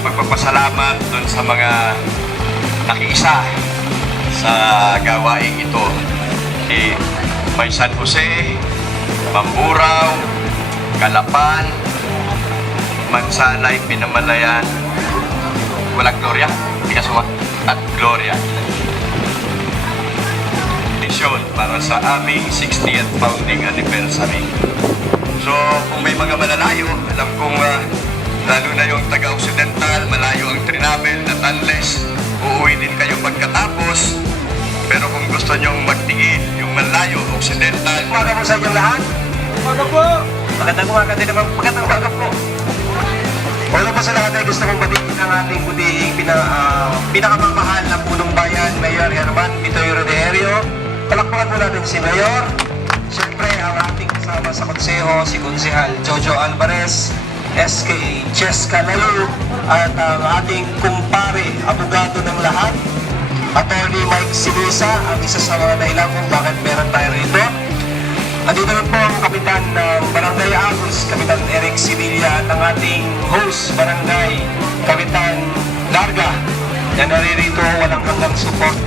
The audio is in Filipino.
aking pagpapasalamat dun sa mga nakiisa sa gawaing ito. May San Jose, Mamburao, Calapan, Mansalay, Pinamalayan, walang Gloria, at Gloria. Edisyon para sa aming 60th Founding Anniversary. So, kung may mga malalayo, alam kong lalo na yung taga-Occidental, malayo ang travel at unless uuwi din kayo pagkatapos. Pero kung gusto nyong magtingin, yung malayo, Occidental. Umaga po sa inyo lahat. Umaga po. Magandang umaga din naman. Magandang umaga po. Wala po sa lahat ay gusto kong batiin ang ating butihing pinakamamahal na punong bayan, Mayor Herman Bitoy Roderio. Palakpakan po natin si Mayor. Siyempre, ang ating kasama sa konseho, si Konsehal Jojo Alvarez, SK Cheska Lalu, at ang ating kumpare, abogado ng lahat, Attorney Mike Silisa, ang isa sa mga dahilan kung bakit meron tayo rito. Andito rin po ang kapitan ng Barangay Agus, Kapitan Eric Sevilla, at ang ating host, Barangay, Kapitan Larga. Yan naririto, walang hanggang support.